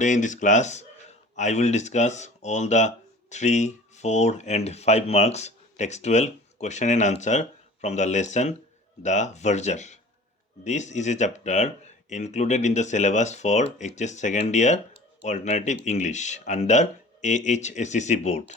Today in this class, I will discuss all the 3, 4 and 5 marks textual question and answer from the lesson The Verger. This is a chapter included in the syllabus for HS second year alternative English under AHSCC board.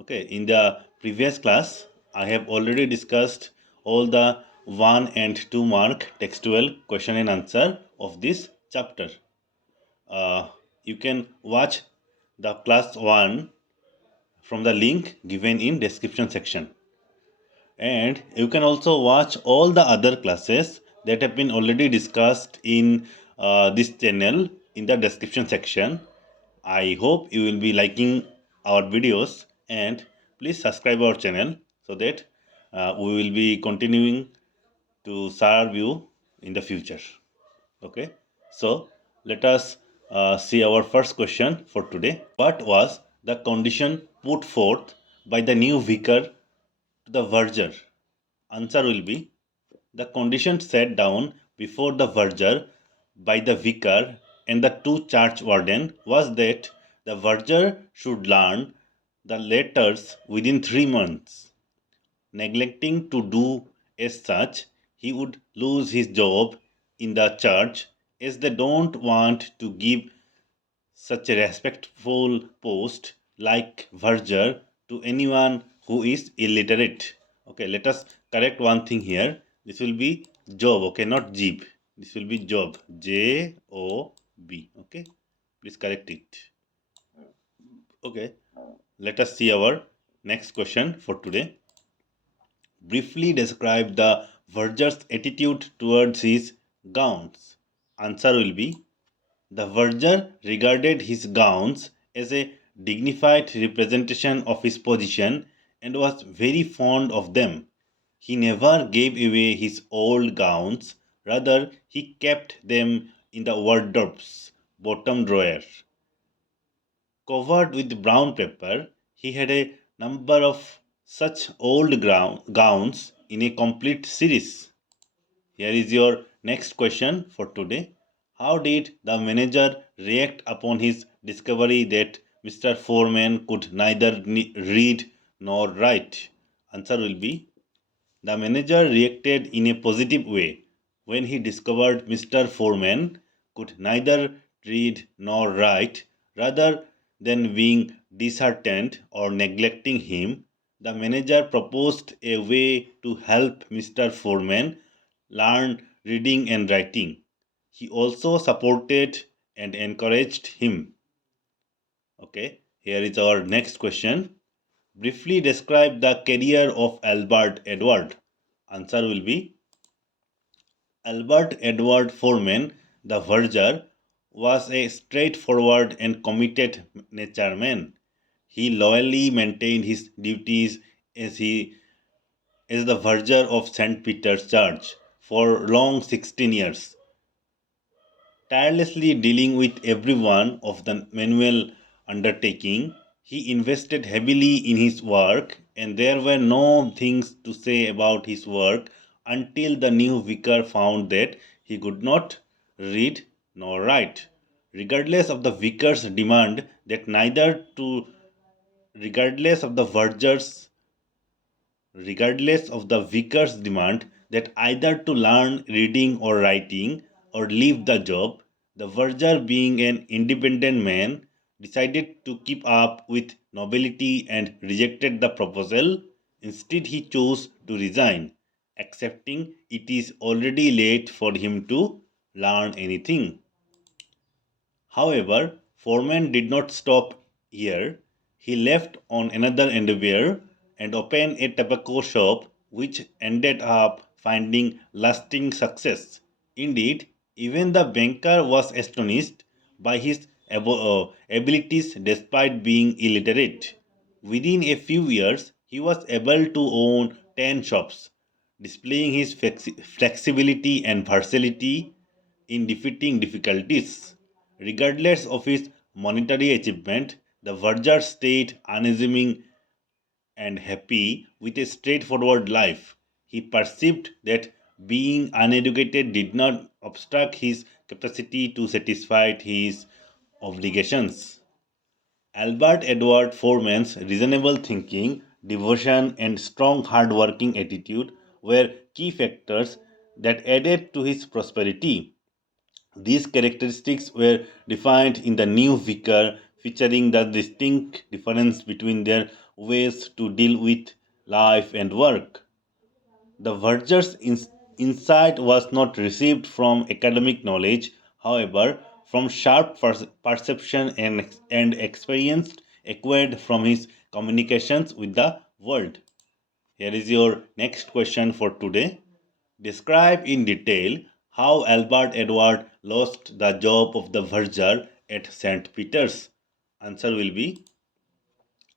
Okay, in the previous class, I have already discussed all the 1 and 2 mark textual question and answer of this chapter. uh, you can watch the class 1 from the link given in description section, and you can also watch all the other classes that have been already discussed in this channel in the description section. I hope you will be liking our videos, and please subscribe our channel so that we will be continuing to serve you in the future. Okay, so let us see our first question for today. What was the condition put forth by the new vicar to the verger? Answer will be the condition set down before the verger by the vicar and the two church warden was that the verger should learn the letters within 3 months. Neglecting to do as such, he would lose his job in the church, as they don't want to give such a respectful post like Verger to anyone who is illiterate. Okay, let us correct one thing here. This will be job, okay, not jeep. This will be job, Job. Okay, please correct it. Okay, let us see our next question for today. Briefly describe the verger's attitude towards his gowns. Answer will be the verger regarded his gowns as a dignified representation of his position and was very fond of them. He never gave away his old gowns, rather, he kept them in the wardrobe's bottom drawer. Covered with brown paper, he had a number of such old gowns in a complete series. Here is your next question for today. How did the manager react upon his discovery that Mr. Foreman could neither read nor write? Answer will be the manager reacted in a positive way when he discovered Mr. Foreman could neither read nor write. Rather than being disheartened or neglecting him, the manager proposed a way to help Mr. Foreman learn reading and writing. He also supported and encouraged him. Okay, here is our next question. Briefly describe the career of Albert Edward. Answer will be Albert Edward Foreman, the verger, was a straightforward and committed nature man. He loyally maintained his duties as he as the verger of St. Peter's Church for long 16 years, tirelessly dealing with every one of the manual undertaking. He invested heavily in his work, and there were no things to say about his work until the new vicar found that he could not read nor write. Regardless of the vicar's demand that neither to regardless of the verger's regardless of the vicar's demand that either to learn reading or writing or leave the job, the verger, being an independent man, decided to keep up with nobility and rejected the proposal. Instead, he chose to resign, accepting it is already late for him to learn anything. However, Foreman did not stop here. He left on another endeavor and opened a tobacco shop which ended up finding lasting success. Indeed, even the banker was astonished by his abilities despite being illiterate. Within a few years, he was able to own 10 shops, displaying his flexibility and versatility in defeating difficulties. Regardless of his monetary achievement, the verger stayed unassuming and happy with a straightforward life. He perceived that being uneducated did not obstruct his capacity to satisfy his obligations. Albert Edward Foreman's reasonable thinking, devotion, and strong hard-working attitude were key factors that added to his prosperity. These characteristics were defined in the new vicar, featuring the distinct difference between their ways to deal with life and work. The Verger's insight was not received from academic knowledge, however, from sharp perception and experience acquired from his communications with the world. Here is your next question for today. Describe in detail how Albert Edward lost the job of the Verger at St. Peter's. Answer will be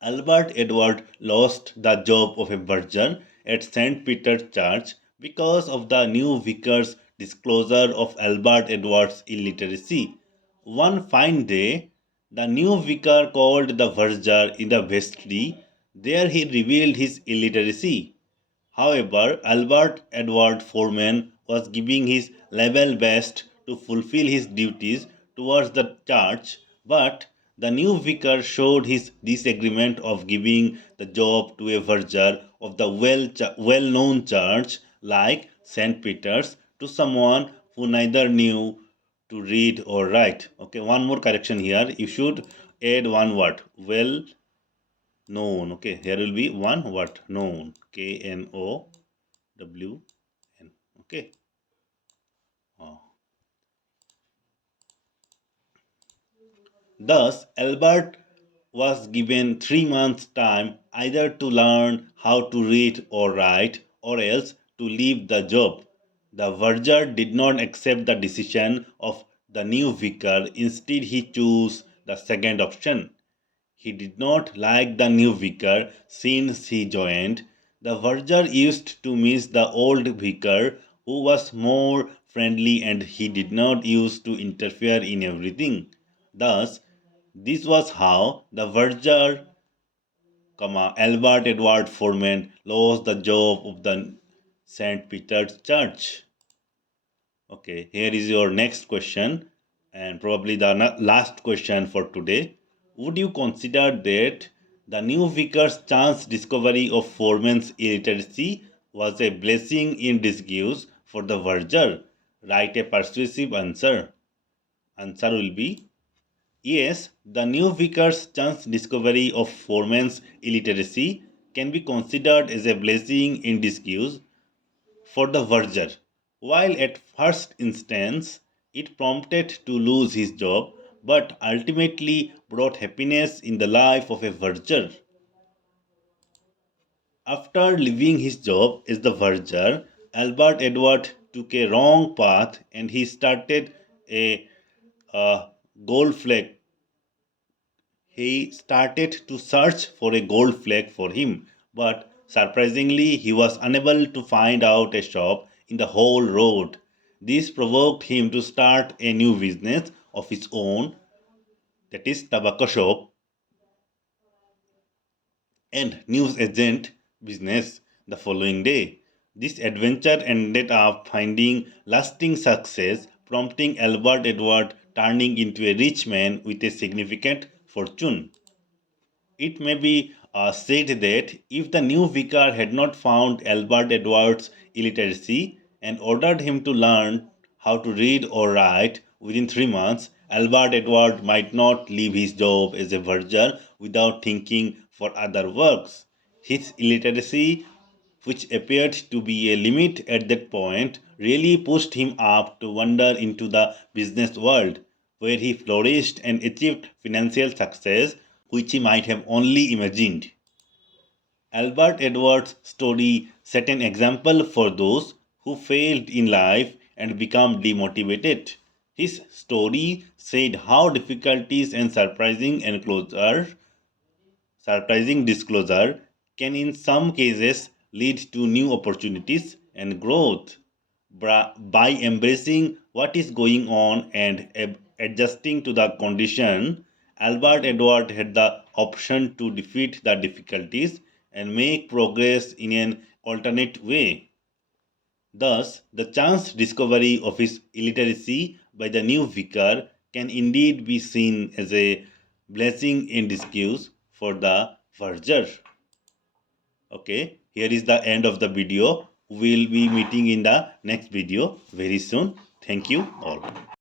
Albert Edward lost the job of a verger at St. Peter's Church because of the new vicar's disclosure of Albert Edward's illiteracy. One fine day, the new vicar called the verger in the vestry. There he revealed his illiteracy. However, Albert Edward Foreman was giving his level best to fulfill his duties towards the church, but the new vicar showed his disagreement of giving the job to a verger of the well-known church like St. Peter's to someone who neither knew to read or write. Okay, one more correction here. You should add one word. Well known. Okay, here will be one word known. KNOWN. Okay. Uh, Thus, Albert was given 3 months' time either to learn how to read or write or else to leave the job. The verger did not accept the decision of the new vicar. Instead, he chose the second option. He did not like the new vicar since he joined. The verger used to miss the old vicar who was more friendly and he did not use to interfere in everything. Thus, this was how the verger, Albert Edward Foreman lost the job of the St. Peter's Church. Okay, here is your next question, and probably the last question for today. Would you consider that the new vicar's chance discovery of Foreman's illiteracy was a blessing in disguise for the verger? Write a persuasive answer. Answer will be yes, the new vicar's chance discovery of Foreman's illiteracy can be considered as a blessing in disguise for the verger. While at first instance it prompted to lose his job, but ultimately brought happiness in the life of a verger. After leaving his job as the verger, Albert Edward took a wrong path and he started a, a gold flag he started to search for a gold flake for him, but surprisingly, he was unable to find out a shop in the whole road. This provoked him to start a new business of his own, that is, tobacco shop and news agent business the following day. This adventure ended up finding lasting success, prompting Albert Edward turning into a rich man with a significant fortune. It may be said that if the new vicar had not found Albert Edwards' illiteracy and ordered him to learn how to read or write within 3 months, Albert Edward might not leave his job as a verger without thinking for other works. His illiteracy, which appeared to be a limit at that point, really pushed him up to wander into the business world, where he flourished and achieved financial success which he might have only imagined. Albert Edwards' story set an example for those who failed in life and become demotivated. His story said how difficulties and surprising disclosure can in some cases lead to new opportunities and growth. By embracing what is going on and adjusting to the condition, Albert Edward had the option to defeat the difficulties and make progress in an alternate way. Thus, the chance discovery of his illiteracy by the new vicar can indeed be seen as a blessing in disguise for the verger. Okay, here is the end of the video. We'll be meeting in the next video very soon. Thank you all.